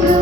you.